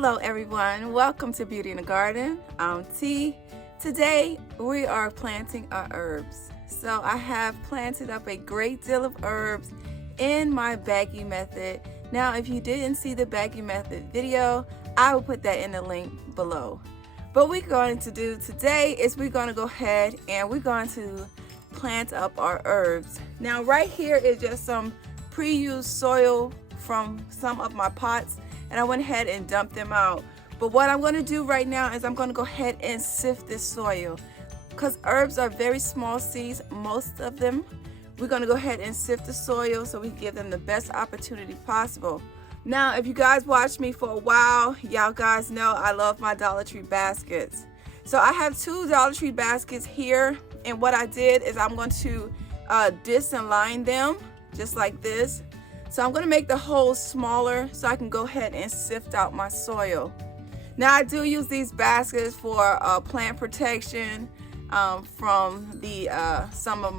Hello everyone, welcome to Beauty in the Garden. I'm T. Today we are planting our herbs. So I have planted up a great deal of herbs in my baggie method. Now if you didn't see the baggie method video, I will put that in the link below. What we're going to do today is we're going to go ahead and we're going to plant up our herbs. Now right here is just some pre-used soil from some of my pots, and I went ahead and dumped them out. But what I'm going to do right now is I'm going to go ahead and sift this soil, because herbs are very small seeds, most of them. We're going to go ahead and sift the soil so we can give them the best opportunity possible. Now if you guys watch me for a while, y'all guys know I love my Dollar Tree baskets. So I have two Dollar Tree baskets here, and what I did is I'm going to disalign them just like this. So I'm going to make the holes smaller so I can go ahead and sift out my soil. Now I do use these baskets for plant protection from the some of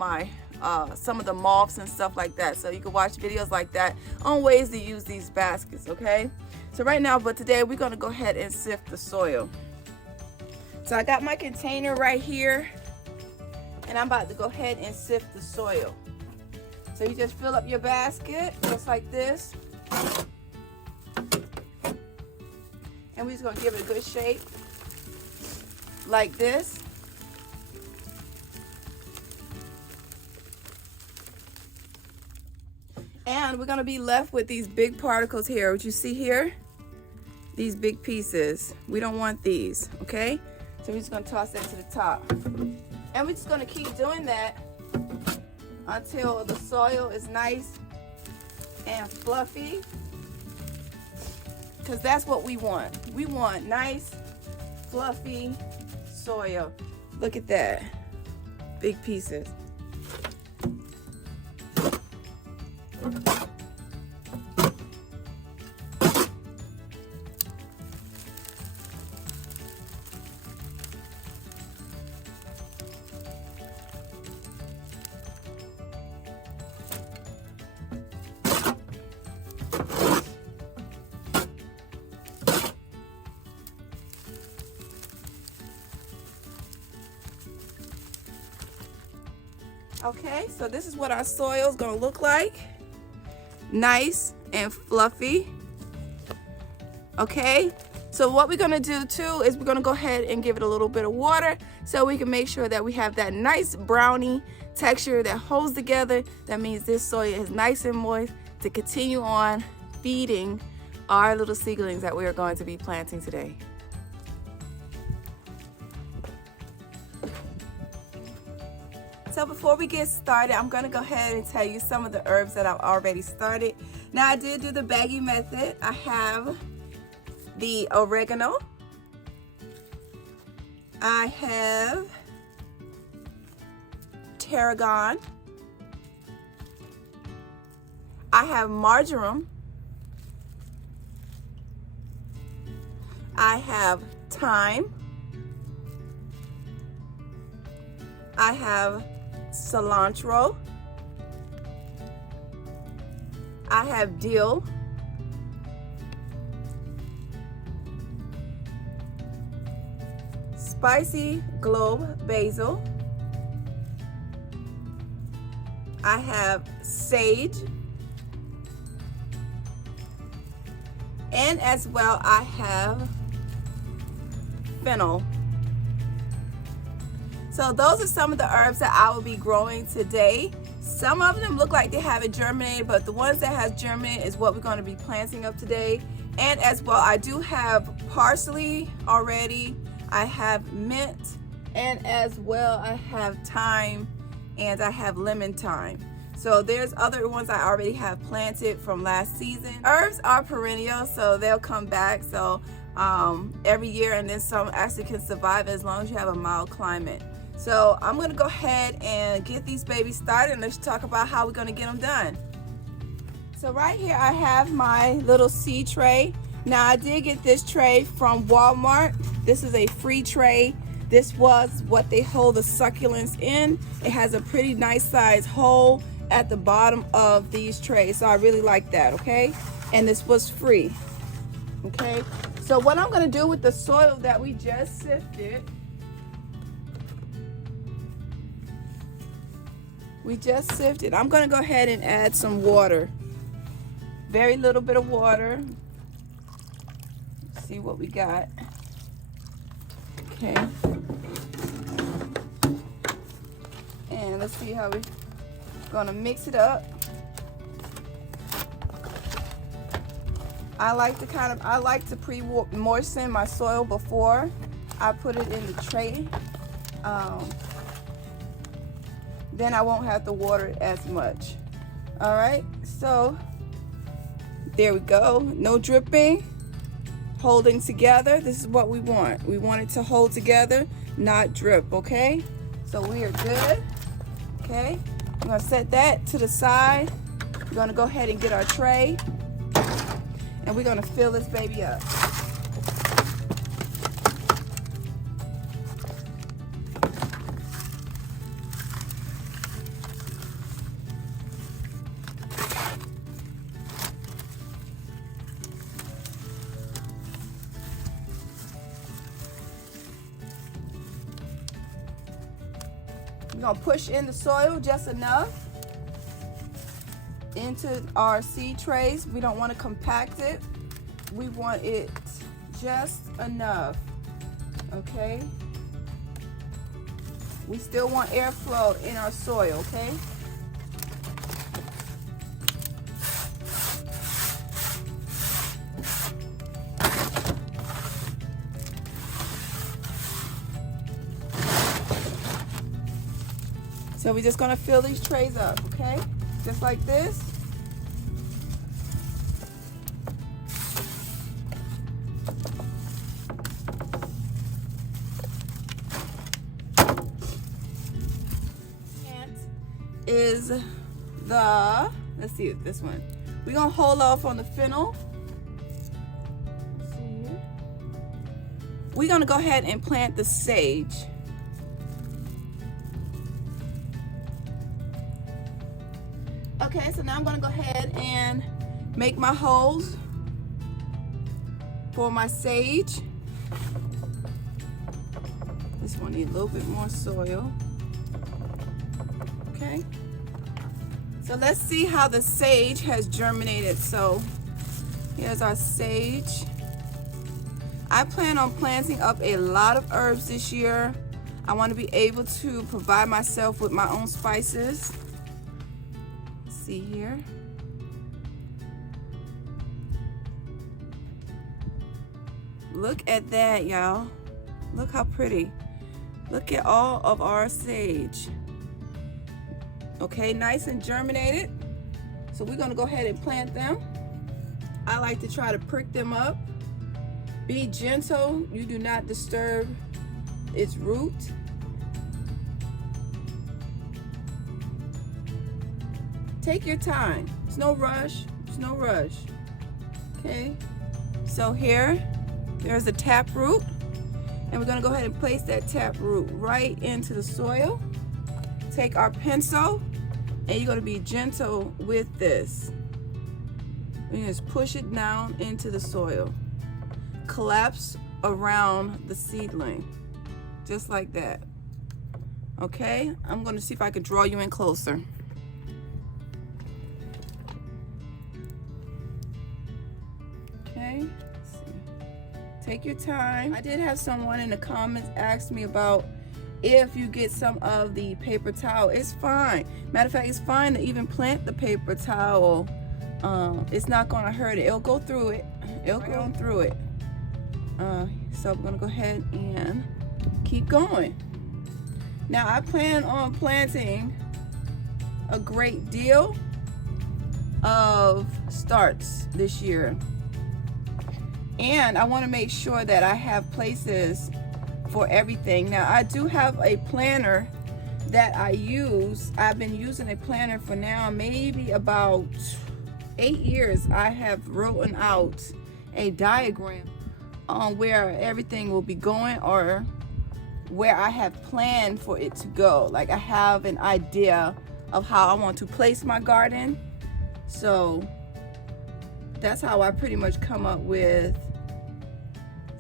the moths and stuff like that. So you can watch videos like that on ways to use these baskets, okay? So right now, but today we're going to go ahead and sift the soil. So I got my container right here, and I'm about to go ahead and sift the soil. So you just fill up your basket just like this, and we're just going to give it a good shake like this. And we're going to be left with these big particles here, what you see here, these big pieces. We don't want these, okay? So we're just going to toss that to the top, and we're just going to keep doing that until the soil is nice and fluffy, because that's what we want. We want nice, fluffy soil. Look at that, big pieces. Okay, so this is what our soil is going to look like. Nice and fluffy. Okay, so what we're going to do too is we're going to go ahead and give it a little bit of water so we can make sure that we have that nice brownie texture that holds together. That means this soil is nice and moist to continue on feeding our little seedlings that we are going to be planting today. So before we get started, I'm going to go ahead and tell you some of the herbs that I've already started. Now I did do the baggie method. I have the oregano. I have tarragon. I have marjoram. I have thyme. I have cilantro. I have dill. Spicy globe basil. I have sage. And as well I have fennel. So those are some of the herbs that I will be growing today. Some of them look like they haven't germinated, but the ones that have germinated is what we're going to be planting up today. And as well, I do have parsley already. I have mint, and as well I have thyme, and I have lemon thyme. So there's other ones I already have planted from last season. Herbs are perennial, so they'll come back. So every year, and then some actually can survive as long as you have a mild climate. So I'm going to go ahead and get these babies started, and let's talk about how we're going to get them done. So right here I have my little seed tray. Now I did get this tray from Walmart. This is a free tray. This was what they hold the succulents in. It has a pretty nice size hole at the bottom of these trays, so I really like that, okay? And this was free. Okay, so what I'm going to do with the soil that we just sifted, I'm going to go ahead and add some water. Very little bit of water. Let's see what we got. Okay. And let's see how we're going to mix it up. I like to pre-moisten my soil before I put it in the tray. Then I won't have to water it as much. All right, so there we go. No dripping, holding together. This is what we want. We want it to hold together, not drip, okay? So we are good, okay? I'm gonna set that to the side. We're gonna go ahead and get our tray, and we're gonna fill this baby up. We're gonna push in the soil just enough into our seed trays. We don't want to compact it. We want it just enough, okay? We still want airflow in our soil, okay? So we're just gonna fill these trays up, okay? Just like this. Is the, let's see this one. We're gonna hold off on the fennel. Let's see here. We're gonna go ahead and plant the sage. Okay, so now I'm gonna go ahead and make my holes for my sage. This one needs a little bit more soil. Okay, so let's see how the sage has germinated. So here's our sage. I plan on planting up a lot of herbs this year. I want to be able to provide myself with my own spices. See here. Look at that, y'all. Look how pretty. Look at all of our sage. Okay, nice and germinated. So we're gonna go ahead and plant them. I like to try to prick them up. Be gentle. You do not disturb its root. Take your time. It's no rush. It's no rush. Okay. So there's a tap root, and we're gonna go ahead and place that tap root right into the soil. Take our pencil, and you're gonna be gentle with this. You just push it down into the soil. Collapse around the seedling, just like that. Okay. I'm gonna see if I can draw you in closer. Let's see. Take your time. I did have someone in the comments ask me about if you get some of the paper towel. It's fine. Matter of fact, it's fine to even plant the paper towel. It's not going to hurt it. It'll go through it. It'll go through it. So I'm going to go ahead and keep going. Now I plan on planting a great deal of starts this year. And I want to make sure that I have places for everything. Now I do have a planner that I use. I've been using a planner for now maybe about 8 years. I have written out a diagram on where everything will be going, or where I have planned for it to go. Like I have an idea of how I want to place my garden. So that's how I pretty much come up with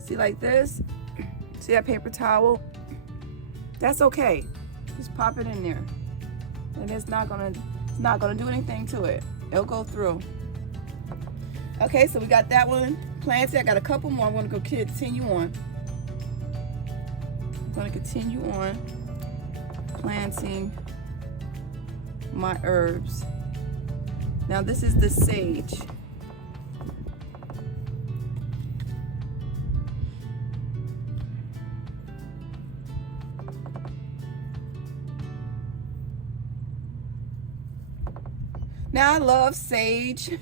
See, like this, see that paper towel? That's okay. Just pop it in there. And it's not gonna do anything to it. It'll go through. Okay, so we got that one planted. I got a couple more. I'm gonna go continue on. I'm gonna continue on planting my herbs. Now this is the sage. Now I love sage.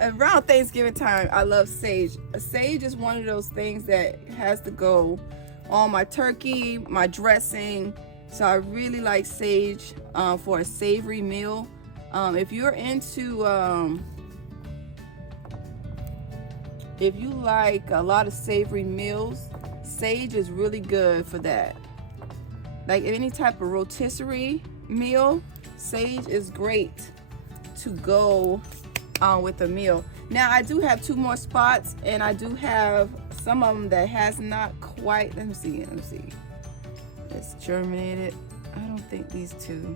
Around Thanksgiving time, I love sage. Sage is one of those things that has to go on my turkey, my dressing. So I really like sage for a savory meal. If you're into, if you like a lot of savory meals, sage is really good for that. Like any type of rotisserie meal, sage is great to go with a meal. Now I do have 2 more spots, and I do have some of them that has not quite, let me see. It's germinated. I don't think these 2.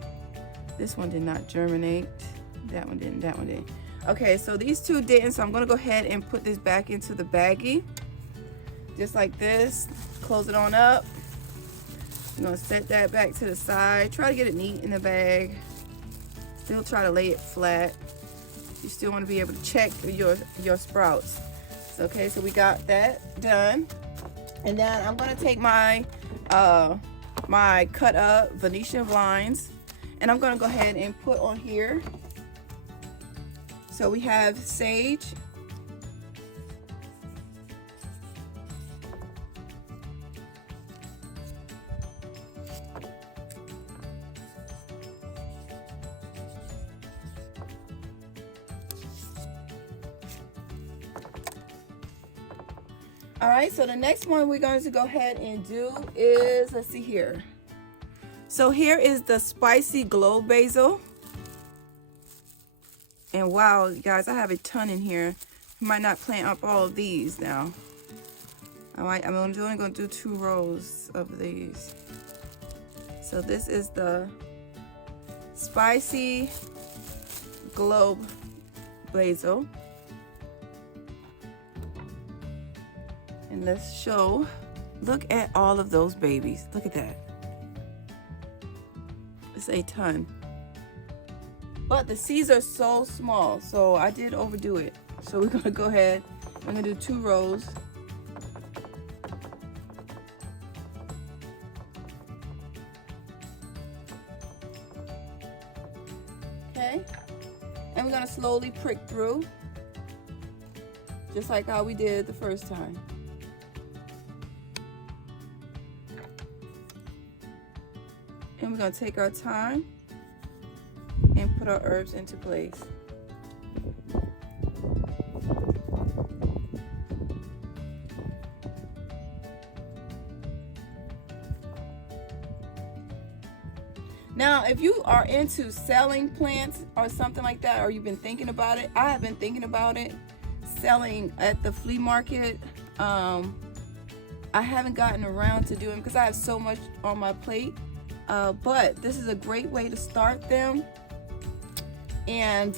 This one did not germinate. That one didn't, that one didn't. Okay, so these 2 didn't, so I'm gonna go ahead and put this back into the baggie. Just like this, close it on up. I'm gonna set that back to the side. Try to get it neat in the bag. Still try to lay it flat. You still want to be able to check your sprouts. So, okay, so we got that done. And then I'm going to take my my cut up Venetian blinds, and I'm going to go ahead and put on here. So we have sage. All right, so the next one we're going to go ahead and do is, let's see here. So here is the spicy glow basil. And wow, guys, I have a ton in here. You might not plant up all of these now. I'm only going to do 2 rows of these. So this is the spicy glow basil. And let's show, look at all of those babies. Look at that. It's a ton. But the seeds are so small, so I did overdo it. So we're gonna go ahead, I'm gonna do 2 rows. Okay, and we're gonna slowly prick through, just like how we did the first time. And we're going to take our time and put our herbs into place. Now, if you are into selling plants or something like that, or you've been thinking about it, I have been thinking about it, selling at the flea market. I haven't gotten around to doing it because I have so much on my plate. But this is a great way to start them and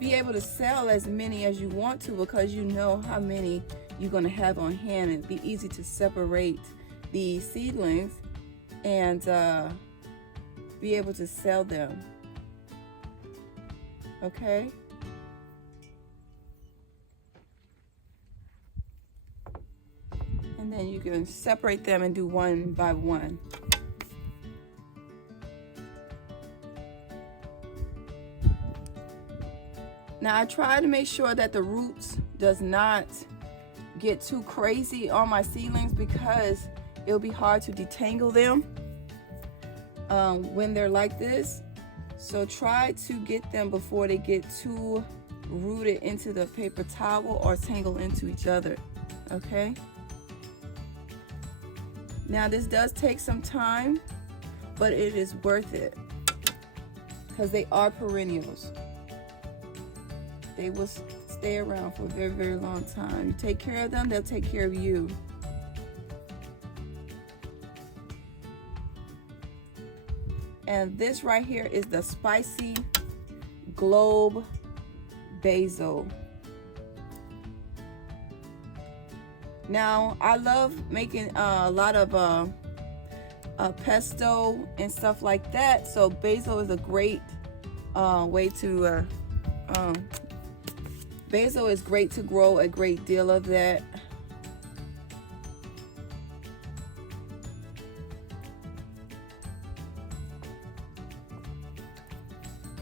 be able to sell as many as you want to, because you know how many you're going to have on hand, and it'd be easy to separate the seedlings and be able to sell them. Okay? And then you can separate them and do 1 by 1. Now I try to make sure that the roots does not get too crazy on my seedlings, because it'll be hard to detangle them when they're like this. So try to get them before they get too rooted into the paper towel or tangle into each other. Okay? Now this does take some time, but it is worth it because they are perennials. They will stay around for a very, very long time. You take care of them, they'll take care of you. And this right here is the spicy globe basil. Now, I love making a lot of pesto and stuff like that, so basil is a great way to basil is great to grow a great deal of that.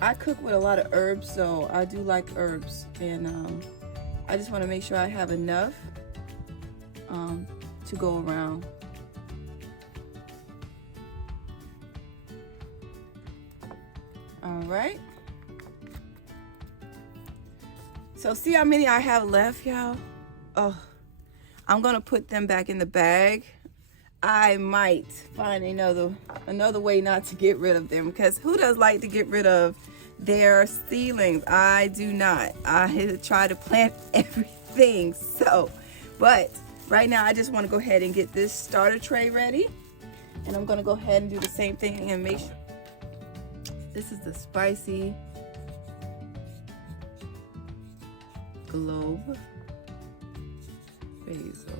I cook with a lot of herbs, so I do like herbs, and I just want to make sure I have enough to go around. All right. So see how many I have left, y'all? Oh, I'm gonna put them back in the bag. I might find another way not to get rid of them, because who does like to get rid of their seedlings? I do not. I try to plant everything. So, but right now I just want to go ahead and get this starter tray ready, and I'm gonna go ahead and do the same thing and make sure. This is the spicy globe basil.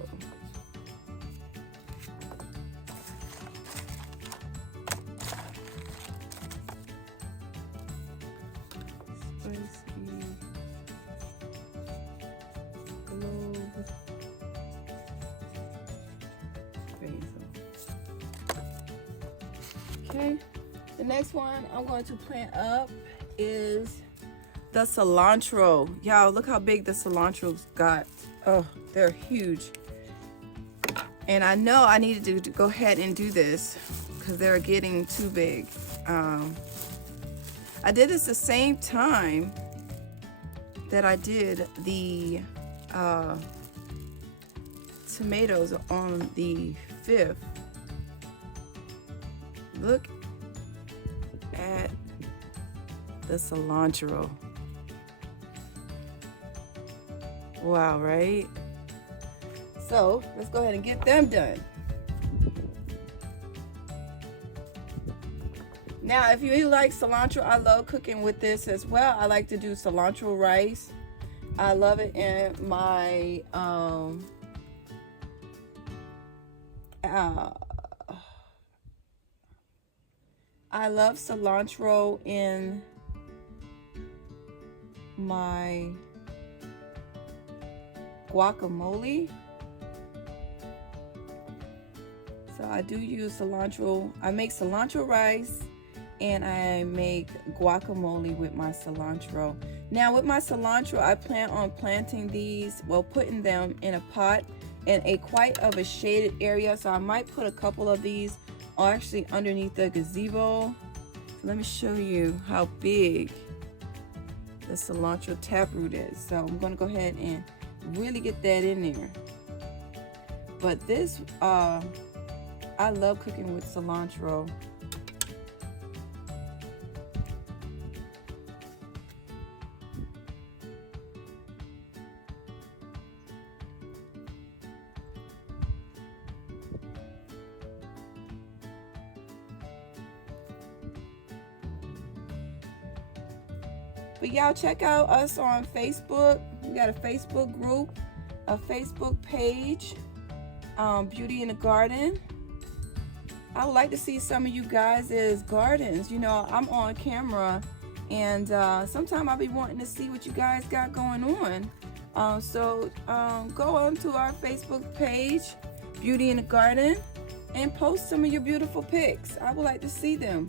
Okay, the next one I'm going to plant up is the cilantro. Y'all, look how big the cilantro's got. Oh, they're huge. And I know I needed to go ahead and do this because they're getting too big. I did this the same time that I did the tomatoes on the 5th. Look at the cilantro. Wow, right? So let's go ahead and get them done. Now, if you like cilantro, I love cooking with this as well. I like to do cilantro rice. I love it in my I love cilantro in my guacamole. So I do use cilantro. I make cilantro rice and I make guacamole with my cilantro. Now with my cilantro, I plan on planting these, well, putting them in a pot in a quite of a shaded area. So I might put a couple of these actually underneath the gazebo. So let me show you how big the cilantro taproot is. So I'm gonna go ahead and really get that in there. But this, I love cooking with cilantro. But y'all check out us on Facebook. We got a Facebook group, a Facebook page, Beauty in the Garden. I would like to see some of you guys' gardens. You know, I'm on camera, and sometimes I'll be wanting to see what you guys got going on. So go on to our Facebook page, Beauty in the Garden, and post some of your beautiful pics. I would like to see them.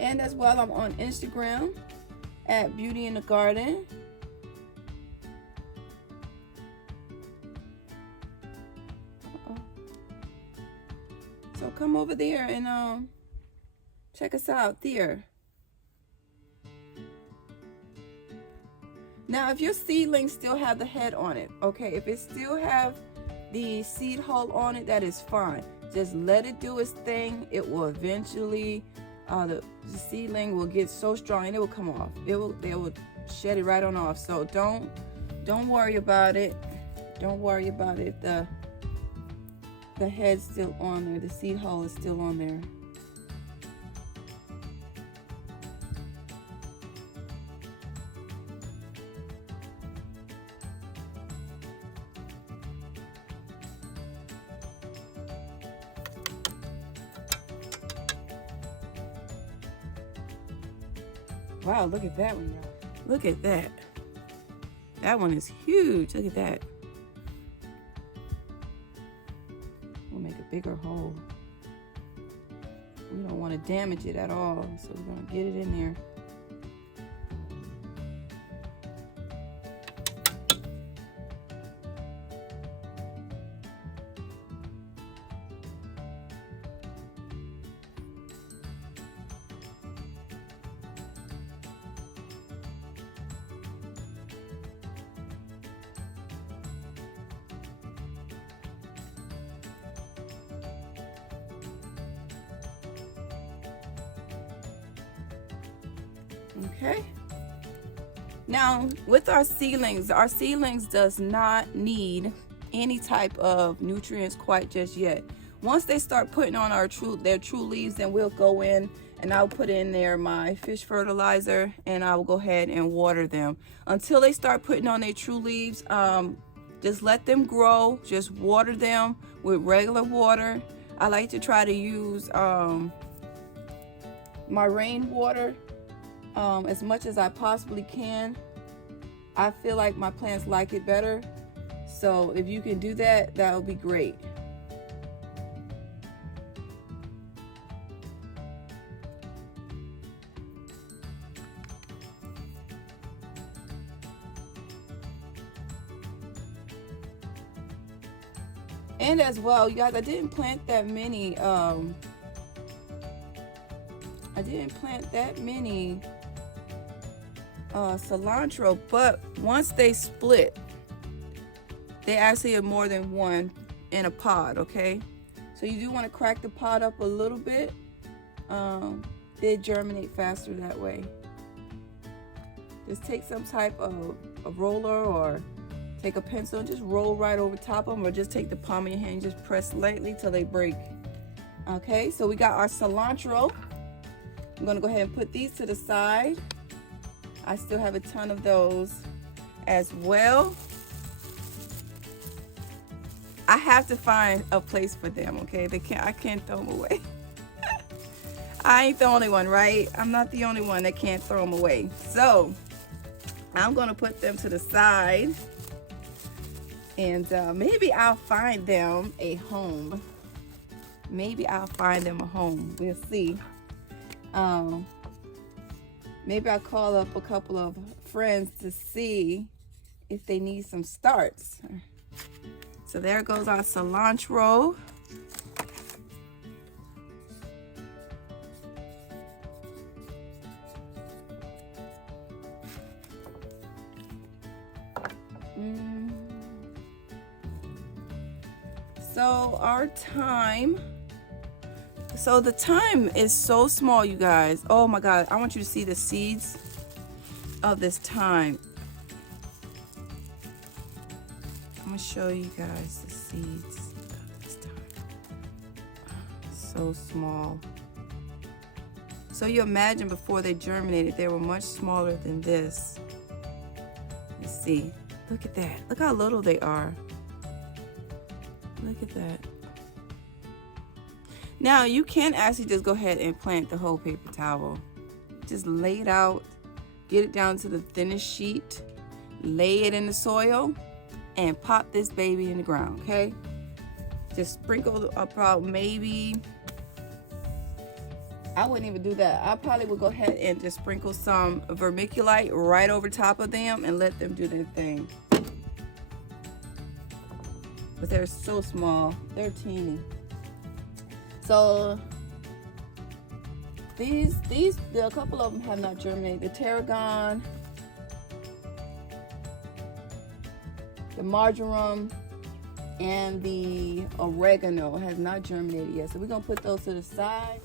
And as well, I'm on Instagram at Beauty in the Garden. So come over there and check us out there. Now, if your seedlings still have the head on it, okay, if it still have the seed hull on it, that is fine. Just let it do its thing. It will eventually, the seedling will get so strong and it will come off. It will shed it right on off. So don't worry about it. Don't worry about it. The head's still on there. The seed hole is still on there. Wow, look at that one, y'all. Look at that. That one is huge. Look at that. We'll make a bigger hole. We don't want to damage it at all, so we're going to get it in there. Okay. Now with our seedlings does not need any type of nutrients quite just yet. Once they start putting on their true leaves, then we'll go in and I'll put in there my fish fertilizer and I will go ahead and water them. Until they start putting on their true leaves, just let them grow. Just water them with regular water. I like to try to use my rainwater as much as I possibly can. I feel like my plants like it better. So if you can do that, that would be great. And as well, you guys, I didn't plant that many cilantro, but once they split, they actually are more than one in a pod. Okay, so you do want to crack the pod up a little bit. They germinate faster that way. Just take some type of a roller or take a pencil and just roll right over top of them, or just take the palm of your hand and just press lightly till they break. Okay, so we got our cilantro. I'm going to go ahead and put these to the side. I still have a ton of those as well. I have to find a place for them, okay? I can't throw them away. I ain't the only one, right? I'm not the only one that can't throw them away. So I'm going to put them to the side, and maybe I'll find them a home. Maybe I'll find them a home. We'll see. Maybe I'll call up a couple of friends to see if they need some starts. So there goes our cilantro. So our thyme. So the thyme is so small, you guys. Oh my God, I want you to see the seeds of this thyme. I'm gonna show you guys the seeds of this thyme. So small. So you imagine before they germinated, they were much smaller than this. You see, look at that. Look how little they are. Look at that. Now you can actually just go ahead and plant the whole paper towel. Just lay it out, get it down to the thinnest sheet, lay it in the soil, and pop this baby in the ground, okay? Just sprinkle about maybe, I wouldn't even do that. I probably would go ahead and just sprinkle some vermiculite right over top of them and let them do their thing. But they're so small, they're teeny. So a couple of them have not germinated. The tarragon, the marjoram, and the oregano has not germinated yet. So we're gonna put those to the side.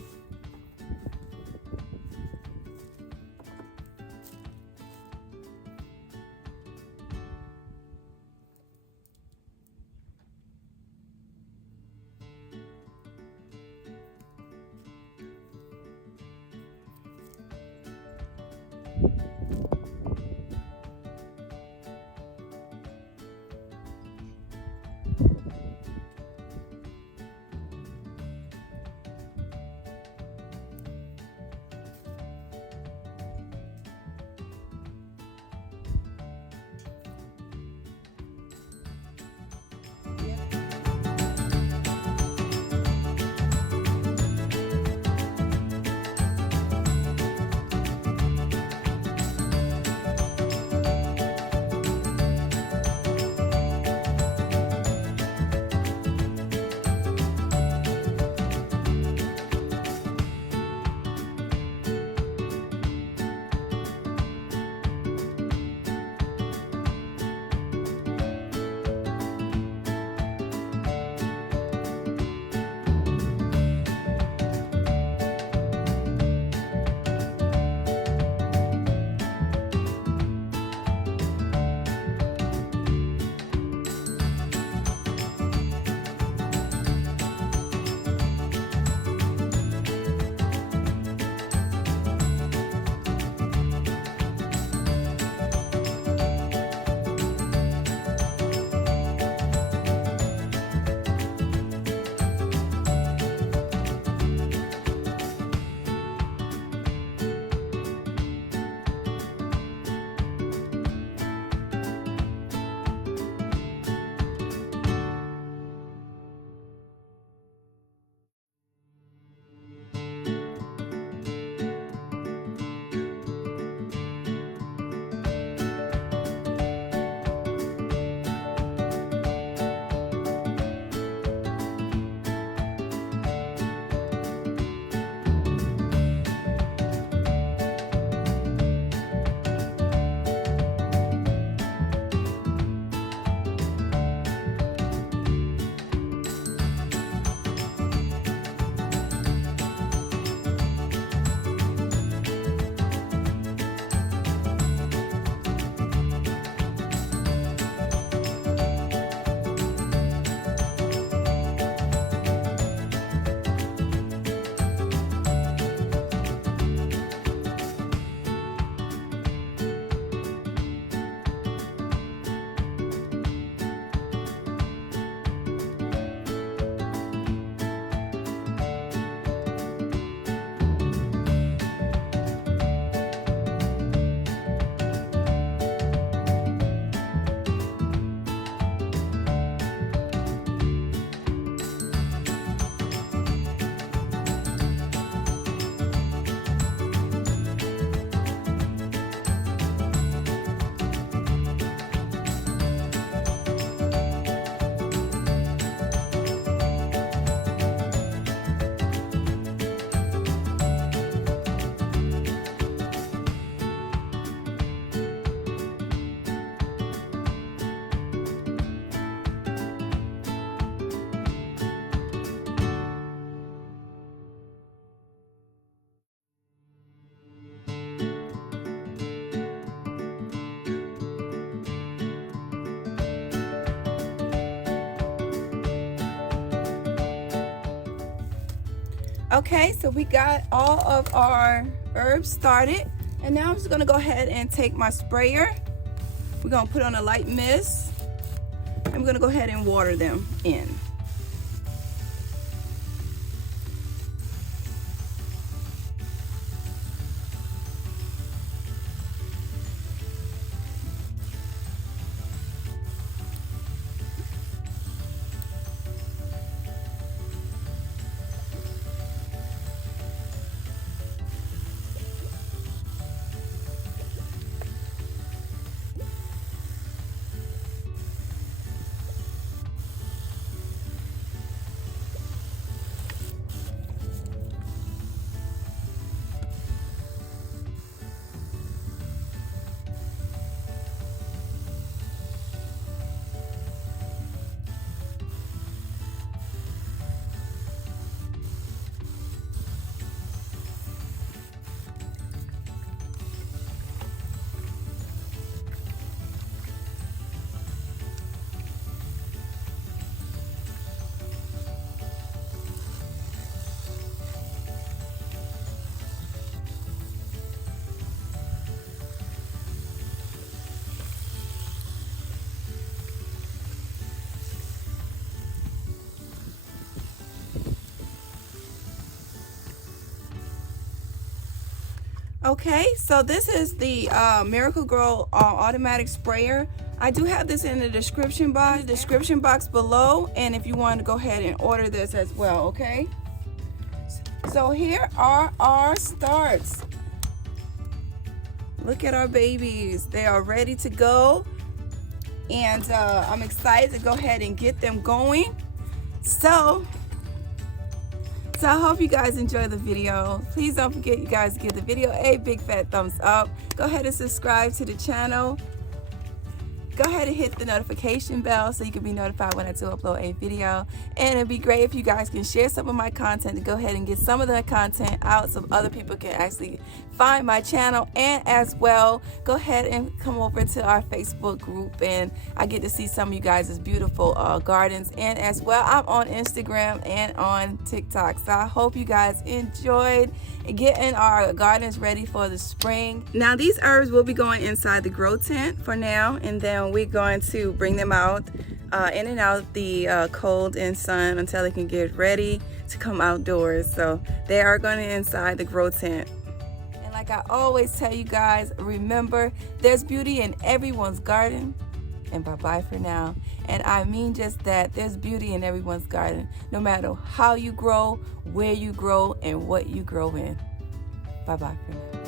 Okay, so we got all of our herbs started, and now I'm just gonna go ahead and take my sprayer. We're gonna put on a light mist, and we're gonna go ahead and water them in. Okay, so this is the Miracle Grow automatic sprayer. I do have this in the description box below, and if you want to go ahead and order this as well, okay? So here are our starts. Look at our babies. They are ready to go, and I'm excited to go ahead and get them going. So I hope you guys enjoy the video. Please don't forget, you guys, to give the video a big fat thumbs up. Go ahead and subscribe to the channel. Go ahead and hit the notification bell so you can be notified when I do upload a video. And it'd be great if you guys can share some of my content to go ahead and get some of that content out so other people can actually find my channel. And as well, go ahead and come over to our Facebook group, and I get to see some of you guys' beautiful gardens. And as well, I'm on Instagram and on TikTok. So I hope you guys enjoyed getting our gardens ready for the spring. Now these herbs will be going inside the grow tent for now, and then we're going to bring them out in and out the cold and sun until they can get ready to come outdoors. So they are going inside the grow tent. And like I always tell you guys, remember, there's beauty in everyone's garden. And bye-bye for now. And I mean just that. There's beauty in everyone's garden, no matter how you grow, where you grow, and what you grow in. Bye-bye for now.